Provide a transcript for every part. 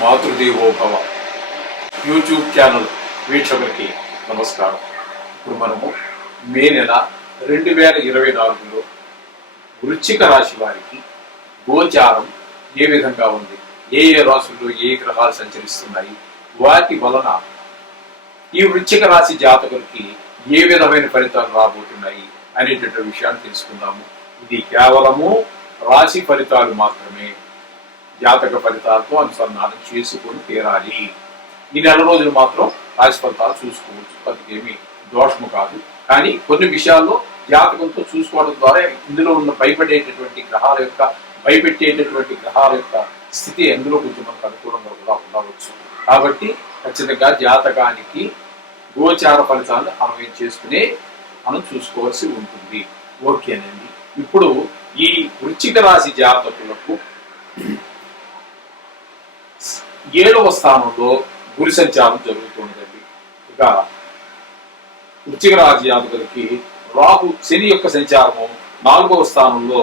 Matrudevobhava YouTube channel వీక్షకులకి నమస్కారం. ఇప్పుడు మనము మే నెల 2024లో వృశ్చిక రాశి వారికి గోచారం ఏ విధంగా ఉంది, ఏ రాశుల్లో ఏ గ్రహాలు సంచరిస్తున్నాయి, వాటి వలన ఈ వృశ్చిక రాశి జాతకులకి ఏ విధమైన ఫలితాలు రాబోతున్నాయి అనేటువంటి విషయాన్ని తెలుసుకుందాము. ఇది కేవలము రాశి ఫలితాలు మాత్రమే, జాతక ఫలితాలతో అనుసంధానం చేసుకొని తీరాలి. ఈ నెల రోజులు మాత్రం రాశి ఫలితాలు చూసుకోవచ్చు, అందుకేమి దోషము కాదు. కానీ కొన్ని విషయాల్లో జాతకంతో చూసుకోవడం ద్వారా ఇందులో ఉన్న భయపెట్టేటటువంటి గ్రహాల యొక్క స్థితి ఎందులో కొంచెం మనకు అనుకూలంగా కూడా ఉండవచ్చు. కాబట్టి ఖచ్చితంగా జాతకానికి గోచార ఫలితాలను అన్వయం చేసుకునే మనం చూసుకోవాల్సి ఉంటుంది. ఓకేనండి. ఇప్పుడు ఈ వృశ్చిక రాశి జాతకులకు 7వ స్థానంలో గురు సంచారం జరుగుతుందండి. ఇక వృశ్చిక రాశి జాతకులకి శని యొక్క సంచారము 4వ స్థానంలో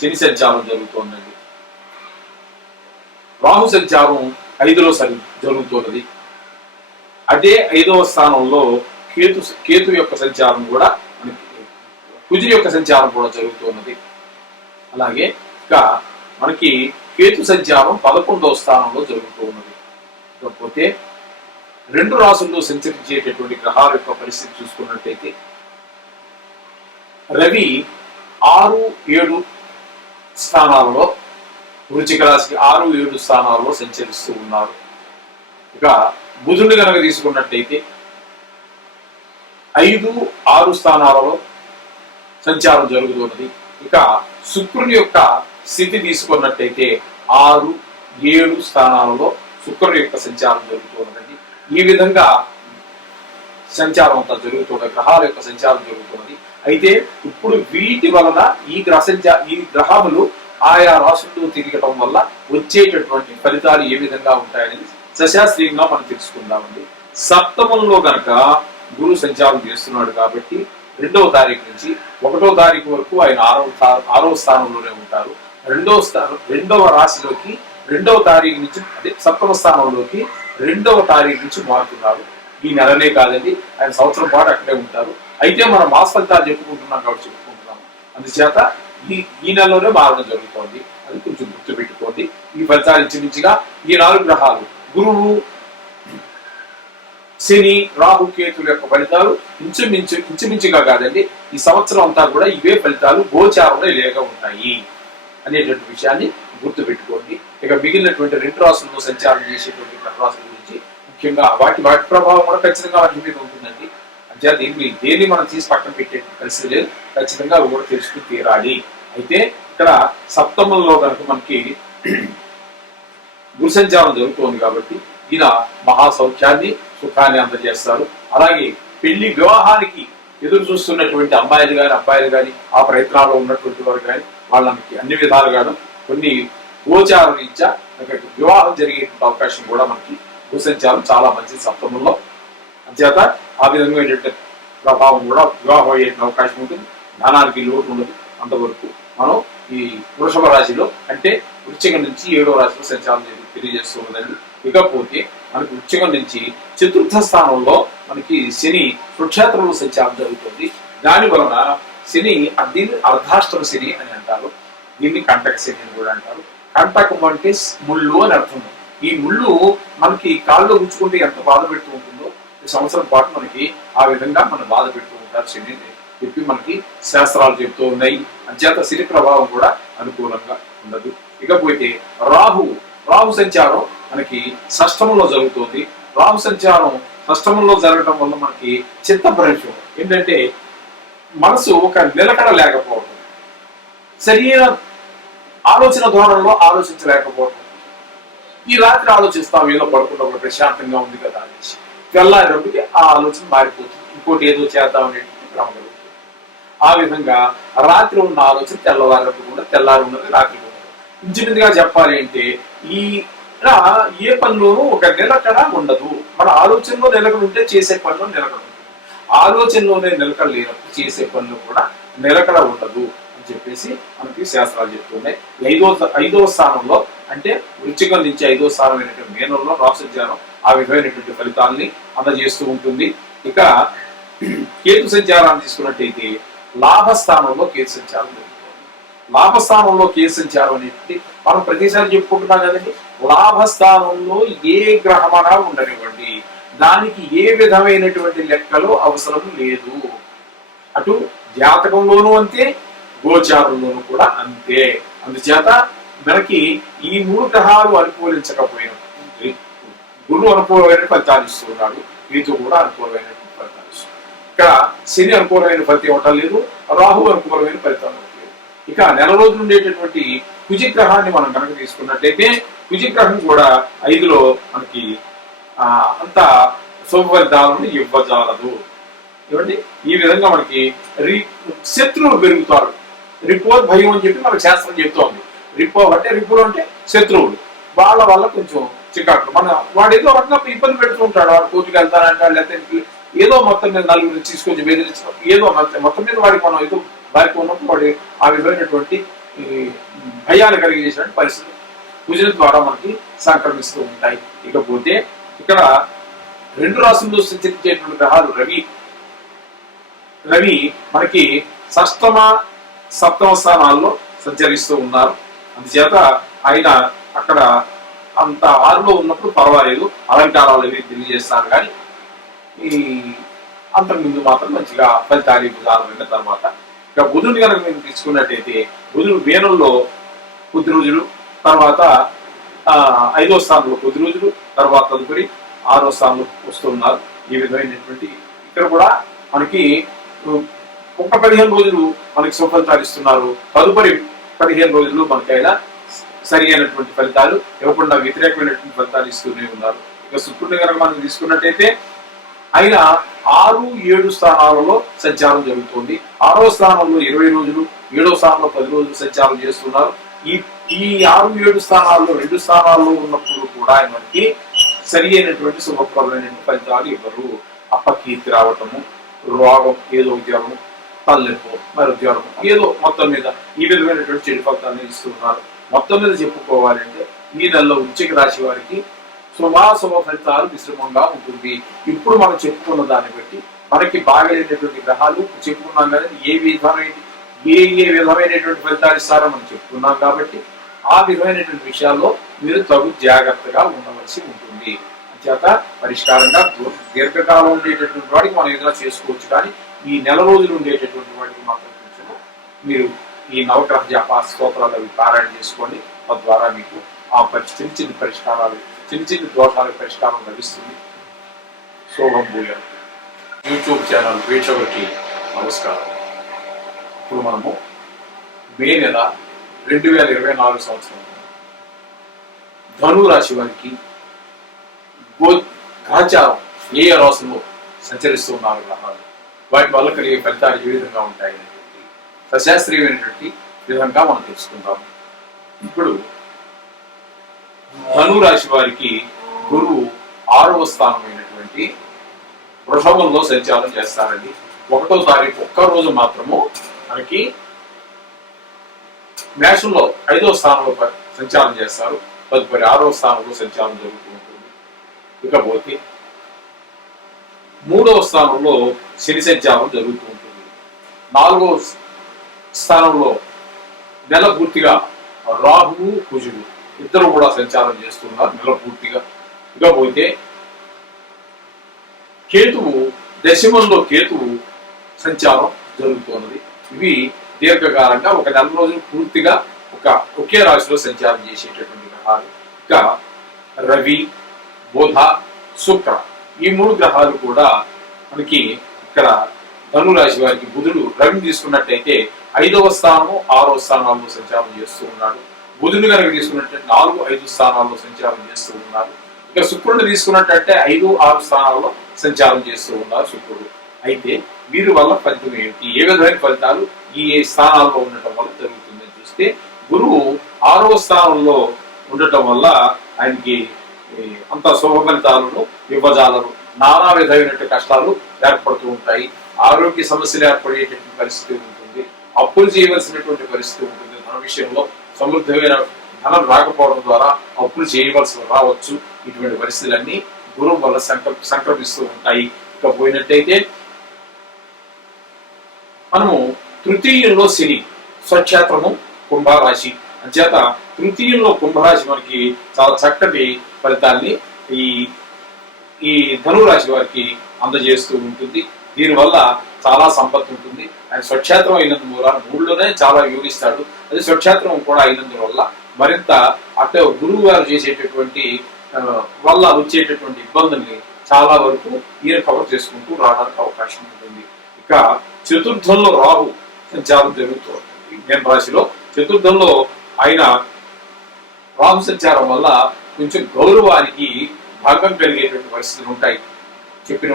శని సంచారం జరుగుతోందండి. రాహు సంచారం 5లో జరుగుతున్నది. అదే 5వ స్థానంలో కేతు యొక్క సంచారం కూడా, కుజుని యొక్క సంచారం కూడా జరుగుతున్నది. అలాగే ఇక మనకి కేతు సంచారం 11వ స్థానంలో జరుగుతూ ఉన్నది. కాకపోతే 2 రాశుల్లో సంచరించేటటువంటి గ్రహాల యొక్క పరిస్థితి చూసుకున్నట్టయితే రవి 6, 7 స్థానాలలో, వృశ్చిక రాశికి 6, 7 స్థానాలలో సంచరిస్తూ ఉన్నారు. ఇక బుధుడు కనుక తీసుకున్నట్టయితే 5, 6 స్థానాలలో సంచారం జరుగుతున్నది. ఇక శుక్రుని యొక్క స్థితి తీసుకున్నట్టయితే 6, 7 స్థానాలలో శుక్రుని యొక్క సంచారం జరుగుతున్నదండి. ఈ విధంగా సంచారం అంతా జరుగుతున్నది, గ్రహాల యొక్క సంచారం జరుగుతున్నది. అయితే ఇప్పుడు వీటి వలన ఈ గ్రహములు ఆయా రాశుల్లో తిరగటం వల్ల వచ్చేటటువంటి ఫలితాలు ఏ విధంగా ఉంటాయనేది సశాస్త్రీయంగా మనం తెలుసుకుందామండి. సప్తమంలో గనక గురు సంచారం చేస్తున్నాడు కాబట్టి 2వ తారీఖు నుంచి 1వ తారీఖు వరకు ఆయన 6వ స్థానంలోనే ఉంటారు. 2వ రాశిలోకి 2వ తారీఖు నుంచి, అదే 7వ స్థానంలోకి 2వ తారీఖు నుంచి మారుతున్నారు. ఈ నెలనే కాదండి, ఆయన సంవత్సరం పాటు అక్కడే ఉంటారు. అయితే మనం మాస ఫలితాలు చెప్పుకుంటున్నాం కాబట్టి చెప్పుకుంటున్నాము. అందుచేత ఈ నెలలోనే మారడం జరుగుతోంది. అది కొంచెం గుర్తుపెట్టుకోండి. ఈ ఫలితాలు ఇంచుమించుగా ఈ 4 గ్రహాలు, గురువు, శని, రాహు, కేతుల యొక్క ఫలితాలు ఇంచుమించుగా కాదండి, ఈ సంవత్సరం అంతా కూడా ఇవే ఫలితాలు గోచారంలో ఇలాగా ఉంటాయి అనేటువంటి విషయాన్ని గుర్తుపెట్టుకోండి. ఇక మిగిలినటువంటి 2 రాశుల్లో సంచారం చేసేటువంటి రాశుల గురించి ముఖ్యంగా వాటి ప్రభావం కూడా ఖచ్చితంగా వాటి మీద ఉంటుందండి. అంటే దేన్ని మనం తీసి పక్కన పెట్టే పరిస్థితి లేదు. ఖచ్చితంగా అవి కూడా తెలుసుకుని తీరాలి. అయితే ఇక్కడ సప్తమంలో కనుక మనకి గురు సంచారం జరుగుతోంది కాబట్టి ఈయన మహాసౌఖ్యాన్ని, సుఖాన్ని అందజేస్తారు. అలాగే పెళ్లి వివాహానికి ఎదురు చూస్తున్నటువంటి అమ్మాయిలు కానీ అబ్బాయిలు కానీ, ఆ ప్రయత్నాల్లో ఉన్నటువంటి వారు కానీ, వాళ్ళకి అన్ని విధాలుగాను కొన్ని గోచార రీత్యా వివాహం జరిగేటువంటి అవకాశం కూడా మనకి గురు సంచారం చాలా మంచి సప్తమంలో. అంచేత ఆ విధంగా ప్రభావం కూడా వివాహం అయ్యే అవకాశం ఉంటుంది. ధనానికి లోటు ఉండదు. అంతవరకు మనం ఈ వృషభ రాశిలో, అంటే వృశ్చికం నుంచి 7వ రాశిలో సంచారం తెలియజేస్తూ ఉన్నదండి. ఇకపోతే మనకి వృశ్చికం నుంచి 4వ స్థానంలో మనకి శని స్వక్షేత్రంలో సంచారం జరుగుతుంది. దాని వలన శని, దీన్ని అర్ధాష్టమ శని అని అంటారు, దీన్ని కంటక శని అని కూడా అంటారు. కంటకం అంటే ముళ్ళు అని అర్థం. ఈ ముళ్ళు మనకి కాళ్ళలో గుచ్చుకుంటే ఎంత బాధ పెడుతూ ఉంటుందో ఈ సంవత్సరం పాటు మనకి ఆ విధంగా మనం బాధ పెడుతూ ఉంటారు శని చెప్పి మనకి శాస్త్రాలు చెప్తూ ఉన్నాయి. అంచేత శని ప్రభావం కూడా అనుకూలంగా ఉండదు. ఇకపోతే రాహు సంచారం మనకి షష్టమంలో జరుగుతుంది. రాహు సంచారం షష్టమంలో జరగడం వల్ల మనకి చిత్తభ్రంశం ఏంటంటే మనసు ఒక నిలకడ లేకపోవడం, సరైన ఆలోచన ధోరణిలో ఆలోచించలేకపోవడం. ఈ రాత్రి ఆలోచిస్తాం, ఏదో పడుకున్నప్పుడు ప్రశాంతంగా ఉంది కదా అనేసి తెల్లారేపటికి ఆ ఆలోచన మారిపోతుంది, ఇంకోటి ఏదో చేద్దాం అనేటువంటి భ్రమ కలుగుతుంది. ఆ విధంగా రాత్రి ఉన్న ఆలోచన తెల్లవారేపటి కూడా, తెల్లారి ఉన్నది రాత్రి ఉన్నది. ఇంచుమించుగా చెప్పాలి అంటే ఏ పనిలోనూ ఒక నిలకడ ఉండదు. మన ఆలోచనలో నిలకడ ఉంటే చేసే పనిలో నిలకడ ఉంటుంది. ఆలోచనలోనే నిలకడ లేనప్పుడు చేసే పనులు కూడా నిలకడ ఉండదు. అని చెప్పేసి మనకి శాస్త్రాలు చెప్తున్నాయి. ఐదవ స్థానంలో అంటే వృశ్చికం నుంచి 5వ స్థానమైనటువంటి మీనంలో రాహు సంచారం ఆ విధమైనటువంటి ఫలితాలని అందజేస్తూ ఉంటుంది. ఇక కేతు సంచారాన్ని తీసుకున్నట్టయితే లాభస్థానంలో కేతు సంచారం జరుగుతుంది. లాభస్థానంలో కేతు సంచారం అనేది మనం ప్రతిసారి చెప్పుకుంటున్నాం కదండి. లాభస్థానంలో ఏ గ్రహమనా ఉండనివ్వండి, దానికి ఏ విధమైనటువంటి లెక్కలు అవసరం లేదు. అటు జాతకంలోనూ అంతే, గోచారంలోనూ కూడా అంతే. అందుచేత మనకి ఈ 3 గ్రహాలు అనుకూలించకపోయినప్పుడు గురువు అనుకూలమైన ఫలితాలు ఇస్తున్నాడు, కేతు కూడా అనుకూలమైన ఫలితాలు ఇస్తున్నాడు. ఇక్కడ శని అనుకూలమైన ఫలితం ఇవ్వటం లేదు, రాహు అనుకూలమైన ఫలితాలు ఇవ్వట్లేదు. ఇక నెల రోజులు ఉండేటటువంటి కుజగ్రహాన్ని మనం కనుక తీసుకున్నట్టయితే కుజగ్రహం కూడా 5లో మనకి అంత శుభ ఫలితాలను ఇవ్వజాలదు. ఏమండి, ఈ విధంగా మనకి శత్రువులు పెరుగుతారు. రిపోర్ భయం అని చెప్పి మనకు శాస్త్రం చెప్తోంది. రిపోర్ అంటే శత్రువులు, వాళ్ళ వల్ల కొంచెం చికాకులు. వాడు ఏదో రకంగా ఇబ్బంది పెడుతూ ఉంటాడు. వాడు కోర్టుకు వెళ్తానంటాడు, లేకపోతే ఏదో మొత్తం మీద నలుగురు తీసుకొచ్చి బెదిరించడం, ఏదో మొత్తం మీద వాడికి మనం ఏదో వారికి ఉన్నప్పుడు వాడి ఆ విధమైనటువంటి భయాలు కలిగేసినటువంటి పరిస్థితులు కుజుల ద్వారా మనకి సంక్రమిస్తూ ఉంటాయి. ఇకపోతే ఇక్కడ 2 రాశుల్లో సంచరించేటువంటి గ్రహాలు రవి మనకి 6వ 7వ స్థానాల్లో సంచరిస్తూ ఉన్నారు. అందుచేత ఆయన అక్కడ అంత 6లో ఉన్నప్పుడు పర్వాలేదు, అలంకారాలు అవి తెలియజేస్తారు. కానీ ఈ అంతకుముందు మాత్రం మంచిగా ఫలితాలు విధానమైన తర్వాత ఇక బుధుని కనుక మేము తీసుకున్నట్టయితే బుధుడు వేణుల్లో కొద్ది రోజులు, తర్వాత 5వ స్థానంలో కొద్ది రోజులు, తర్వాత తదుపరి 6వ స్థానంలో వస్తున్నారు. ఈ విధమైనటువంటి ఇక్కడ కూడా మనకి ఒక 15 రోజులు మనకి సుఫలితాలు ఇస్తున్నారు. తదుపరి 15 రోజులు మనకి ఆయన సరి అయినటువంటి ఫలితాలు ఇవ్వకుండా వ్యతిరేకమైనటువంటి ఫలితాలు ఇస్తూనే ఉన్నారు. ఇక శుక్రుడిని కనుక మనం తీసుకున్నట్టయితే ఆయన 6, 7 స్థానాలలో సంచారం జరుగుతుంది. 6వ స్థానంలో 20 రోజులు, 7వ స్థానంలో 10 రోజులు సంచారం చేస్తున్నారు. ఈ 6, 7 స్థానాల్లో 2 స్థానాల్లో ఉన్నప్పుడు కూడా ఆయన మనకి సరి అయినటువంటి శుభప్రదమైన ఫలితాలు ఇవ్వరు. అపకీర్తి రావటము, రోగం, ఏదో ఉద్యోగం, తలెప్పు, మరి ఉద్యోగం, ఏదో మొత్తం మీద ఈ విధమైనటువంటి చెడు ఫలితాలను ఇస్తున్నారు. మొత్తం మీద చెప్పుకోవాలంటే ఈ నెలలో వృశ్చిక రాశి వారికి శుభాశుభ ఫలితాలు మిశ్రమంగా ఉంటుంది. ఇప్పుడు మనం చెప్పుకున్న దాన్ని బట్టి మనకి బాగలేనటువంటి గ్రహాలు చెప్పుకున్నాం కదా, ఏ విధమైనటువంటి ఫలితాలు ఇస్తారో మనం చెప్పుకున్నాం. కాబట్టి ఆ విధమైనటువంటి విషయాల్లో మీరు తగు జాగ్రత్తగా ఉండవలసి ఉంటుంది. చేత పరిష్కారంగా దీర్ఘకాలం ఉండేటటువంటి వాడికి మనం ఏదైనా చేసుకోవచ్చు. కానీ ఈ నెల రోజులు ఉండేటటువంటి వాడికి మాత్రం కొంచెం మీరు ఈ నవగ్రహ జప స్తోత్రాలు అవి పారాయణ చేసుకోండి. తద్వారా మీకు ఆ చిన్న పరిష్కారాలు, చిన్న దోషాలకు పరిష్కారం లభిస్తుంది. శోభం భూయం యూట్యూబ్ ఛానల్ వీక్షకులకి నమస్కారం. ఇప్పుడు మనము మే నెల 2024 సంవత్సరం ధను రాశి వారికి గ్రహచారం ఏ రాశుల్లో సంచరిస్తున్నారు గ్రహాలు, వాటి వల్ల కలిగే ఫలితాలు ఏ విధంగా ఉంటాయనేటువంటి సశాస్త్రీయమైనటువంటి విధంగా మనం తెలుసుకుందాం. ఇప్పుడు ధను రాశి వారికి గురువు 6వ స్థానమైనటువంటి వృషభంలో సంచారం చేస్తారండి. 1వ తారీఖు ఒక్కరోజు మాత్రము మనకి మేషంలో 5వ స్థానంలో సంచారం చేస్తారు. తదుపరి 6వ స్థానంలో సంచారం జరుగుతూ ఉంటుంది. ఇకపోతే 3వ స్థానంలో శని సంచారం జరుగుతూ ఉంటుంది. 4వ స్థానంలో నెల పూర్తిగా రాహువు కుజుడు ఇద్దరు కూడా సంచారం చేస్తున్నారు నెల పూర్తిగా. ఇకపోతే కేతువు దశమంలో కేతువు సంచారం జరుగుతున్నది. ఇవి దీర్ఘకాలంగా ఒక నెల రోజులు పూర్తిగా ఒకే రాశిలో సంచారం చేసేటటువంటి గ్రహాలు. ఇక రవి, బుధ, శుక్ర ఈ 3 గ్రహాలు కూడా మనకి ఇక్కడ ధను రాశి వారికి బుధుడు రవిని తీసుకున్నట్టయితే 5వ స్థానము 6వ స్థానాల్లో సంచారం చేస్తూ ఉన్నాడు. బుధుని కనుక తీసుకున్నట్టయితే 4, 5 స్థానాల్లో సంచారం చేస్తూ ఉన్నారు. ఇక శుక్రుడిని తీసుకున్నట్టయితే 5, 6 స్థానాల్లో సంచారం చేస్తూ ఉన్నారు శుక్రుడు. అయితే వీరి వల్ల ఫలితం ఏంటి, ఏ విధమైన ఫలితాలు ఈ స్థానాల్లో ఉండటం వల్ల జరుగుతుందని చూస్తే గురువు 6వ స్థానంలో ఉండటం వల్ల ఆయనకి అంత శుభ ఫలితాలను ఇవ్వజాలరు. నానా విధమైనటువంటి కష్టాలు ఏర్పడుతూ ఉంటాయి. ఆరోగ్య సమస్యలు ఏర్పడేటటువంటి పరిస్థితి ఉంటుంది. అప్పులు చేయవలసినటువంటి పరిస్థితి ఉంటుంది. ధన విషయంలో సమృద్ధమైన ధనం రాకపోవడం ద్వారా అప్పులు చేయవలసి రావచ్చు. ఇటువంటి పరిస్థితులన్నీ గురువు వల్ల సంక్రమిస్తూ ఉంటాయి. ఇక పోయినట్టయితే మనము తృతీయంలో శని, స్వక్షేత్రము కుంభరాశి అంచేత తృతీయంలో కుంభరాశి మనకి చాలా చక్కటి ఫలితాల్ని ఈ ధనురాశి వారికి అందజేస్తూ ఉంటుంది. దీనివల్ల చాలా సంపత్తి ఉంటుంది. ఆయన స్వక్షేత్రం అయినందువల్ల మూడులోనే చాలా యోగిస్తాడు. అది స్వక్షేత్రం కూడా అయినందువల్ల మరింత అంటే గురువు గారు చేసేటటువంటి వల్ల వచ్చేటటువంటి ఇబ్బందుల్ని చాలా వరకు ఈయన కవర్ చేసుకుంటూ రావడానికి అవకాశం ఉంటుంది. ఇక చతుర్థంలో రాహు సంచారం జరుగుతూ ఉంటుంది. మీన రాశిలో చతుర్థంలో ఆయన రాహు సంచారం వల్ల కొంచెం గౌరవానికి భంగం కలిగేటువంటి పరిస్థితులు ఉంటాయి. చెప్పిన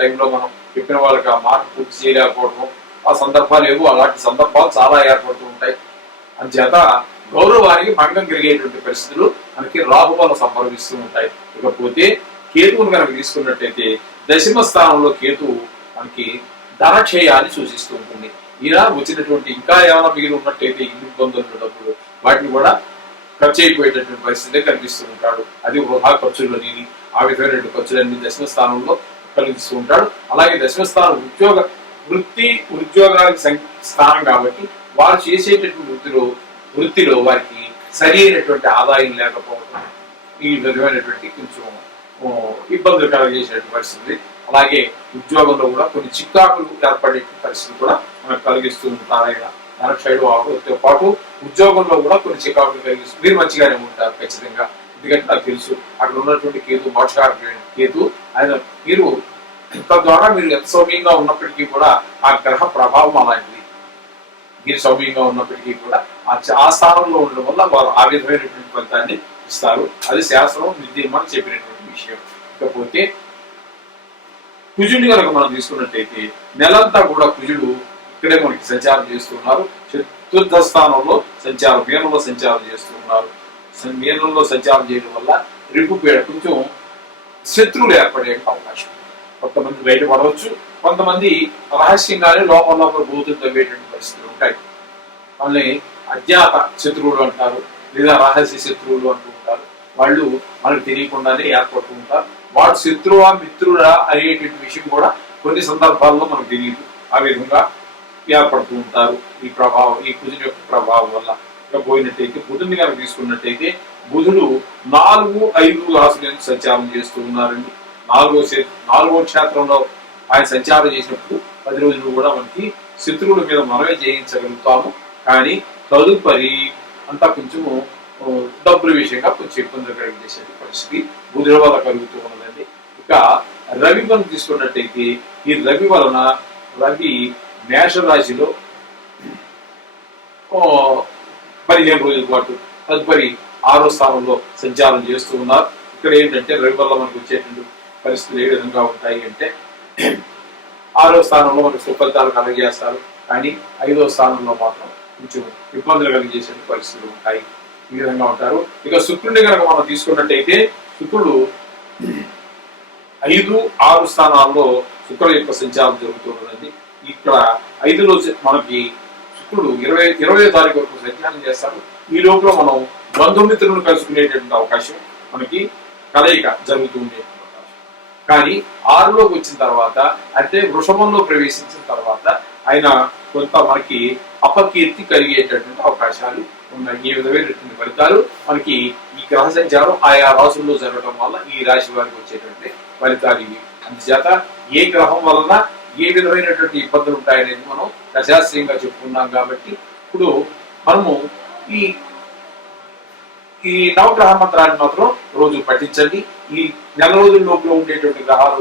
టైంలో మనం చెప్పిన వాళ్ళకి ఆ మాట పూర్తి చేయలేకపోవడం, ఆ సందర్భాలు ఏవో అలాంటి సందర్భాలు చాలా ఏర్పడుతూ ఉంటాయి. అందుచేత గౌరవానికి భంగం కలిగేటువంటి పరిస్థితులు మనకి రాహు వల్ల సంభవిస్తూ ఉంటాయి. ఇకపోతే కేతువును కనుక తీసుకున్నట్టయితే దశమ స్థానంలో కేతువు మనకి ధనక్షయాన్ని సూచిస్తూ ఉంటుంది. ఈయన వచ్చినటువంటి ఇంకా ఏమైనా మిగిలి ఉన్నట్టయితే ఇల్లు ఇబ్బందులు డబ్బులు వాటిని కూడా ఖర్చు అయిపోయేటటువంటి పరిస్థితి కనిపిస్తూ ఉంటాడు. అది వృధా ఖర్చులు అని ఆ విధమైన ఖర్చులన్నీ దశమ స్థానంలో కలిగిస్తూ ఉంటాడు. అలాగే దశమ స్థానం ఉద్యోగాలకు స్థానం కాబట్టి వారు చేసేటటువంటి వృత్తిలో వారికి సరి అయినటువంటి ఆదాయం లేకపోవడం ఈ విధమైనటువంటి కొంచెం ఇబ్బందులు కలగజేసేటువంటి పరిస్థితి. అలాగే ఉద్యోగంలో కూడా కొన్ని చికాకులు ఏర్పడే పరిస్థితి కూడా మనకు కలిగిస్తూ ఉంటారు. ఆయన ధనక్షయుడు ఆవుతో పాటు ఉద్యోగంలో కూడా కొన్ని చికాకులు కలిగిస్తుంది. మీరు మంచిగానే ఉంటారు ఖచ్చితంగా, ఎందుకంటే నాకు తెలుసు అక్కడ ఉన్నటువంటి కేతు మోక్షకారకుడైన కేతు ఆయన మీరు తద్వారా మీరు ఎంత సౌమ్యంగా ఉన్నప్పటికీ కూడా ఆ గ్రహ ప్రభావం అలాంటిది. మీరు సౌమ్యంగా ఉన్నప్పటికీ కూడా ఆ స్థానంలో ఉండడం వల్ల వారు ఆ విధమైనటువంటి ఫలితాన్ని ఇస్తారు. అది శాస్త్రం నిర్దేశం చెప్పినటువంటి విషయం. ఇకపోతే కుజుడిని కనుక మనం తీసుకున్నట్టయితే నెలంతా కూడా కుజుడు ఇక్కడే మనకి సంచారం చేస్తున్నారు. చతుర్థ స్థానంలో సంచారం, మీనంలో సంచారం చేస్తున్నారు. మీనంలో సంచారం చేయడం వల్ల రిపుపీడ కొంచెం శత్రువులు ఏర్పడే అవకాశం. కొంతమంది బయటపడవచ్చు, కొంతమంది రహస్యంగానే లోపల భూతులు తవ్వేటువంటి పరిస్థితులు ఉంటాయి. వాళ్ళని అజ్ఞాత శత్రువులు అంటారు, లేదా రహస్య శత్రువులు అంటూ ఉంటారు. వాళ్ళు మనకు తెలియకుండానే ఏర్పడుతూ ఉంటారు. వాడు శత్రువా మిత్రుడా అనేటువంటి విషయం కూడా కొన్ని సందర్భాల్లో మనకు తెలియదు. ఆ విధంగా ఏర్పడుతూ ఉంటారు ఈ కుజుని యొక్క ప్రభావం వల్ల. ఇక పోయినట్టయితే బుధుని కనుక తీసుకున్నట్టయితే బుధుడు 4-5 రాశులను సంచారం చేస్తూ ఉన్నారండి. నాలుగో క్షేత్రంలో ఆయన సంచారం చేసినప్పుడు 10 రోజులు కూడా మనకి శత్రువుల మీద మనమే జయించగలుగుతాము. కానీ తదుపరి అంతా కొంచెము డబ్బుల విషయంగా కొంచెం ఇబ్బందులు కలిగేసే పరిస్థితి బుధుల వల్ల కలుగుతూ ఉన్నదండి. ఇక రవి మనం తీసుకున్నట్టయితే ఈ రవి వలన రవి మేషరాశిలో 15 రోజుల పాటు తదుపరి 6వ స్థానంలో సంచారం చేస్తూ ఉన్నారు. ఇక్కడ ఏంటంటే రవి వల్ల మనకు వచ్చేటువంటి పరిస్థితులు ఏ విధంగా ఉంటాయి అంటే 6వ స్థానంలో మనకు సుఫలితాలు కలగజేస్తారు. కానీ 5వ స్థానంలో మాత్రం కొంచెం ఇబ్బందులు కలిగజేసే పరిస్థితులు ఉంటాయి. ఈ విధంగా ఉంటారు. ఇక శుక్రుడిని కనుక మనం తీసుకున్నట్టయితే శుక్రుడు 5-6 స్థానాల్లో శుక్రుడు యొక్క సంచారం జరుగుతున్నదండి. ఇక్కడ 5లో మనకి శుక్రుడు 20వ తారీఖు వరకు సంచారం చేస్తారు. ఈ లోపల మనం బంధుమిత్రులను కలుసుకునేటువంటి అవకాశం మనకి కలయిక జరుగుతూ ఉండేటువంటి అవకాశం. కానీ 6లోకి వచ్చిన తర్వాత అంటే వృషభంలో ప్రవేశించిన తర్వాత ఆయన కొంత మనకి అపకీర్తి కలిగేటటువంటి అవకాశాలు ఉన్నాయి. ఈ విధమైనటువంటి ఫలితాలు మనకి ఈ గ్రహ సంచారం ఆయా రాశుల్లో జరగడం వల్ల ఈ రాశి వారికి వచ్చేటువంటి ఫలితాలు ఇవి. అందుచేత ఏ గ్రహం వలన ఏ విధమైనటువంటి ఇబ్బందులు ఉంటాయనేది మనం దశాస్త్రీయంగా చెప్పుకున్నాం. కాబట్టి ఇప్పుడు మనము ఈ నవగ్రహ మంత్రాన్ని మాత్రం రోజు పఠించండి. ఈ నెల రోజుల లోపల ఉండేటువంటి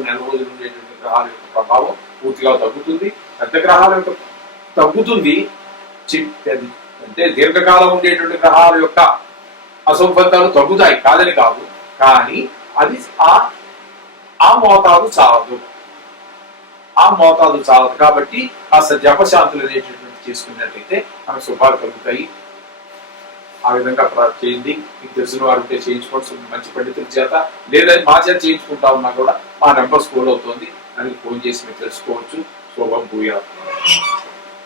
నెల రోజులు ఉండేటువంటి గ్రహాల యొక్క ప్రభావం పూర్తిగా తగ్గుతుంది. పెద్ద గ్రహాల యొక్క తగ్గుతుంది అంటే దీర్ఘకాలం ఉండేటువంటి గ్రహాల యొక్క అశుభతాలు తగ్గుతాయి కాదని కాదు, కానీ అది ఆ మోతాదు చాలదు. కాబట్టి కాస్త జపశాంతులు అనేటటువంటి చేసుకున్నట్టయితే మనకు శుభాలు కలుగుతాయి. ఆ విధంగా చేయండి. మీకు తెలిసిన వారు ఉంటే చేయించుకోండి మంచి పండితుల చేత, లేదా మా చేత చేయించుకుంటా ఉన్నా కూడా మా నెంబర్ స్కూల్ అవుతుంది, దానికి ఫోన్ చేసి మీరు తెలుసుకోవచ్చు. శుభం భూయాలు.